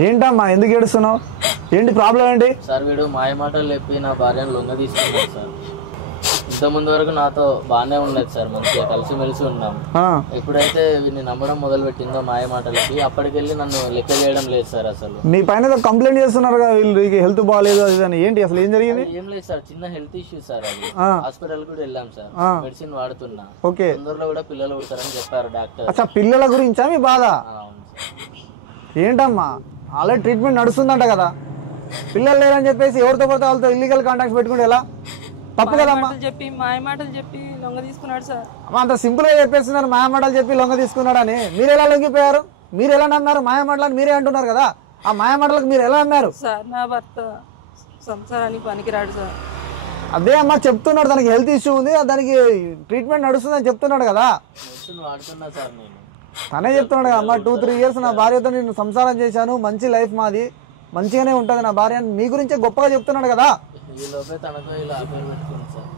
ఏంటమ్మా ఎందుకు ఏడుస్తున్నావు? ఏంటి ప్రాబ్లం ఏంటి? సార్ వీడు మాయ మాటలు చెప్పి నా భార్యను లొంగ తీసుకున్నాడు సార్. ఇంతకుముందు వరకు నాతో బాగానే ఉండేది సార్, మంచిగా కలిసిమెలిసి ఉన్నాం. ఎప్పుడైతే వీడిని నమ్మడం మొదలు పెట్టిందో మాయ మాటలకి, అప్పటికెళ్ళి నన్ను లెక్క చేయడం లేదు సార్. అసలు నీ పైన కంప్లైంట్ చేస్తున్నారు కదా వీళ్ళు, హెల్త్ బాగాలేదు అది అని. ఏంటి అసలు ఏం జరిగింది? ఏం లేదు సార్, చిన్న హెల్త్ ఇష్యూ సార్. అది హాస్పిటల్ కూడా వెళ్ళాం సార్, మెడిసిన్ వాడుతున్నా. ఓకే, తొందరలో కూడా పిల్లలు పుడతారని చెప్పారు డాక్టర్. అచ్చా, పిల్లల గురించా మీ బాధ? ఏంటమ్మా ఆల్రెడీ ట్రీట్మెంట్ నడుస్తుందంట కదా, పిల్లలు లేరని చెప్పేసి ఎవరితో పడితే వాళ్ళతో ఇల్లీగల్ కాంటాక్ట్స్ పెట్టుకుంటే ఎలా? తప్పు కదమ్మా. మాయ మాటలు చెప్పి లొంగ తీసుకున్నాడు సార్. అమ్మ అంత సింపుల్ గా చెప్పేస్తున్నారు మాయ మాటలు చెప్పి లొంగ తీసుకున్నాడని. మీరు ఎలా లొంగిపోయారు? మీరు ఎలా నమ్మారు మాయ మాటలని? మీరే అంటున్నారు కదా, ఆ మాయ మాటలకు మీరు ఎలా నమ్మారు? సార్ నా భర్త సంసారానికి పనికిరాడు సార్. అదే అమ్మా చెప్తున్నాడు, దానికి హెల్త్ ఇష్యూ ఉంది, దానికి ట్రీట్మెంట్ నడుస్తుందని చెప్తున్నాడు కదా. వాడుతున్నా సార్ నేను. తనే చెప్తున్నాడు కదా అమ్మ, 2-3 years నా భార్యతో నేను సంసారం చేశాను, మంచి లైఫ్ మాది, మంచిగానే ఉంటుంది నా భార్య, మీ గురించే గొప్పగా చెప్తున్నాడు కదా. ఈ లోపే తనతో ఇలా ఆపేరు పెట్టుకుంది సార్.